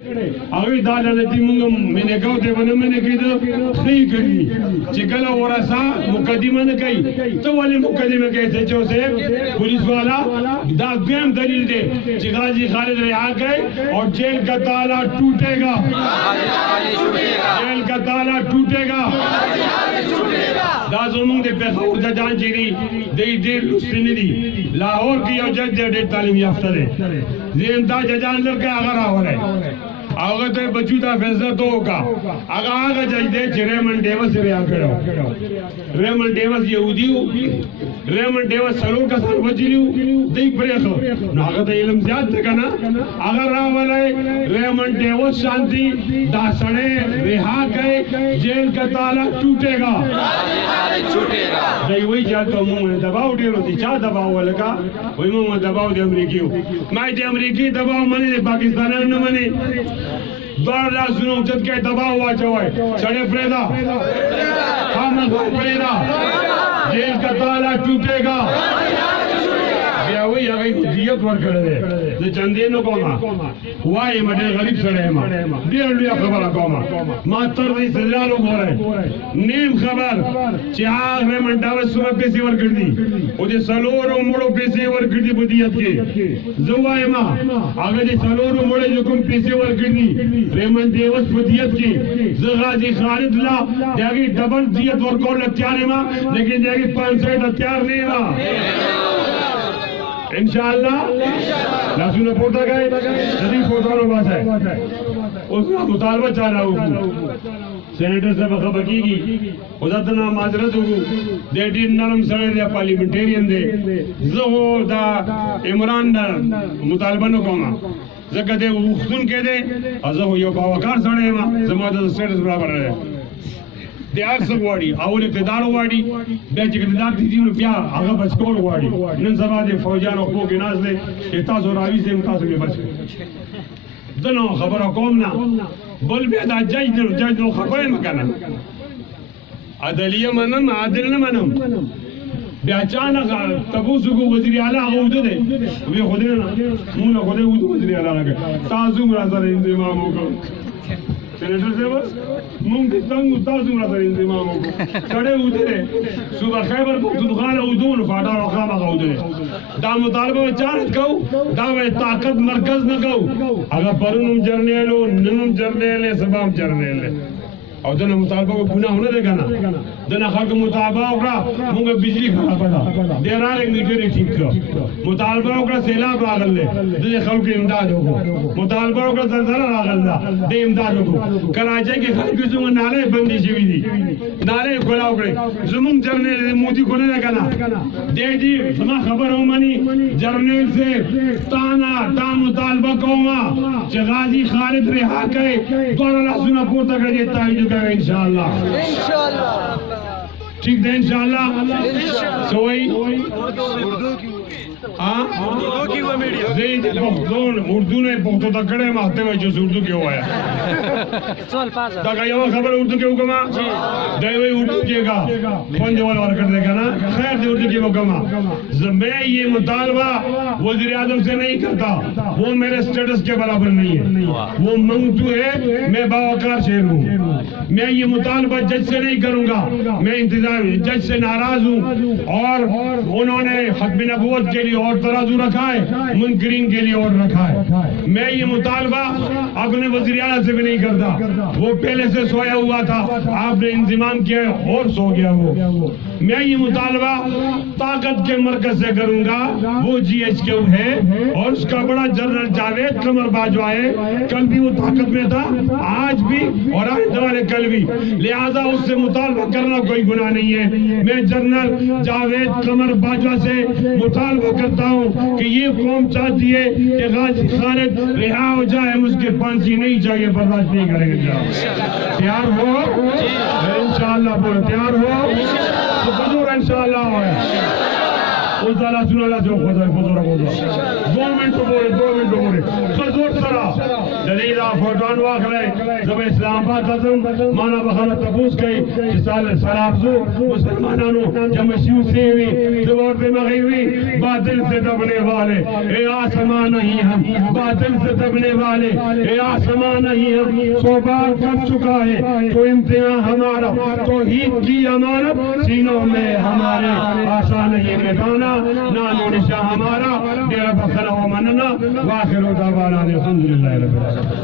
هغه دا لته موږ منه کاو ته ونه منه کېده خې کړی چې کله ورسا مقدمه نه کوي ته ولې مقدمه کوي چې اوسه پولیس والا دا ګم دلیل دی چې غازی خالد رها کوي اور जेल का ताला टूटेगा जेल का ताला टूटेगा دا زمونږ د پیښور د جان چيري د دې لوستنې دي لاهور کې یو جج د تعلیم یافته دی زم دا ججان لرګه هغه راوړی هغه ته بچو دا فیصله تو کا هغه جج دی چې ریمن ډیوس ریا کړو ریمن ډیوس يهودي ریمن ډیوس سلو کا سر وجلیو دی پرېخو نو هغه د علم زیات کنه هغه راولای ریمن ډیوس شانتی دا سړی رها کړي जेल का ताला टूटेगा دی وی چې ته موږ دباو ډیرو دي چا دباو ولکا وای موږ دباو د امریکایو ما د امریکای دباو منی د پاکستانیانو نه منی دوار لاسونو چت کې دباو واچوي سړی پرېدا خامخا پرېدا जेल का ताला टूटेगा بیا وی هغه دیت ورکړل د چندینو کومه وای مده غریب سره ما ډیر لوی خبره کومه ما تر دې سلالو غوړې نیم خبر چې هغه منډاوه سره پیسې ورکړي او دې سلورو مړو پیسې ورکړي په دیت کې زوای ما هغه دې سلورو مړو کوم پیسې ورکړي ریمن دیوس په دیت کې زغازی خالد لا دغه ډبل دیت ورکول تیار ما لیکن دغه 500 تیار نه ما انشاءاللہ لاسونه پورته کړئ دې فوټو واسه اوس مطالبه چاره وکړو سېنیټر صاحب خبر کیږي وزادنا معذرت وکړو د دې نرم سره د پارلیمنټریان دی زه دا عمران مطالبه نه کوم زکه دې وختون کې دی زه یو باوقار سره یم زموږ د سټیټس برابر دی د ارڅ غواړي او له اقتدار غواړي بیا چې اقتدار دي نو بیا هغه بچکول غواړي نن سبا د فوجانو خو کې ناز دي تاسو راوي سم تاسو به بچ دنو خبره کوم نه بل بیا د جج نو خبره مکنه عدلیه منم عادل نه منم بیا اچانک تاسو کو وزیر اعلی هغه ودی وی خو دې نه موږ خو دې وزیر اعلی راغی تاسو مرزه انتظام وکړو سېنیټر صاحب مونږ د څنګه تاسو مرسته انتظام وکړو سړی ودره صوبه خیبر پختونخوا له ودون فاټا روخامه غوډه دا مطالبه چارت کو دا طاقت مرکز نه کو هغه پرونم جرنیلو ننم جرنیل سبام جرنیل او دنه مطالبه ګناه نه ده کنه دنه خلک مطالبه وکړه موږ بجلی خراب ده ډیراله میټر ټیک کړ مطالبه وکړه سیلاب راغله د خلکو امداد وکړو مطالبه وکړه زلزلہ راغله د امداد وکړو کراچۍ کې خلکو څنګه ناله بندي شوې دي ناله کولاو کړې زموږ جرنیل مودي کو نه کنه دې زما خبر ومني جرنیل سے تا مطالبه کوما چې غازی خالد رها کړي ګور لاسونه پورته کړي تایید انشاءاللہ ٹھیک ہے انشاءاللہ سوئی اردو نے پختو تکڑے ماتے ہوئے جو اردو کیوں آیا یو خبر اردو کیوں کما دیوئی اردو کیے گا پنج والا ورکر دے گا نا خیر دے اردو کیوں کما میں یہ مطالبہ وزیر اعظم سے نہیں کرتا وہ میرے سٹیٹس کے برابر نہیں ہے وہ منگتو ہے میں باوقار شہر ہوں میں یہ مطالبہ جج سے نہیں کروں گا میں انتظام جج سے ناراض ہوں اور انہوں نے ختم نبوت کے لیے اور ترازو رکھا ہے منکرین کے لیے اور رکھا ہے میں یہ مطالبہ اپنے وزیر اعلیٰ سے بھی نہیں کرتا وہ پہلے سے سویا ہوا تھا آپ نے انضمام کیا اور سو گیا وہ میں یہ مطالبہ طاقت کے مرکز سے کروں گا وہ جی ایچ کیو ہے اور اس کا بڑا جنرل جاوید قمر باجوہ ہے کل بھی وہ طاقت میں تھا آج بھی اور آئندہ والے کل بھی لہذا اس سے مطالبہ کرنا کوئی گناہ نہیں ہے میں جنرل جاوید قمر باجوہ سے مطالبہ کرتا ہوں کہ یہ قوم چاہتی ہے کہ غازی خالد رہا ہو جائے ہم اس کے پھانسی نہیں چاہیے برداشت نہیں کریں گے تیار ہو انشاءاللہ پورا تیار ہو تو بزرگ انشاءاللہ ہوئے اس دلہ سنو اللہ جو خدا منٹ پورے سو زور سرا جدید فوٹوان واخلے جب اسلام آباد ازم مانا بخانا تبوس گئی سال سرابزو مسلمانانو جمشیو سیوی زبورت مغیوی باطل سے دبنے والے اے آسمان نہیں ہم باطل سے دبنے والے اے آسمان نہیں ہم سو بار کر چکا ہے تو امتحان ہمارا توحید کی امانت سینوں میں ہمارے آسان نہیں مٹانا نام و نشاں ہمارا ڈیرہ بخلا و مننا واخر و دعوانا الحمدللہ رب العالمین.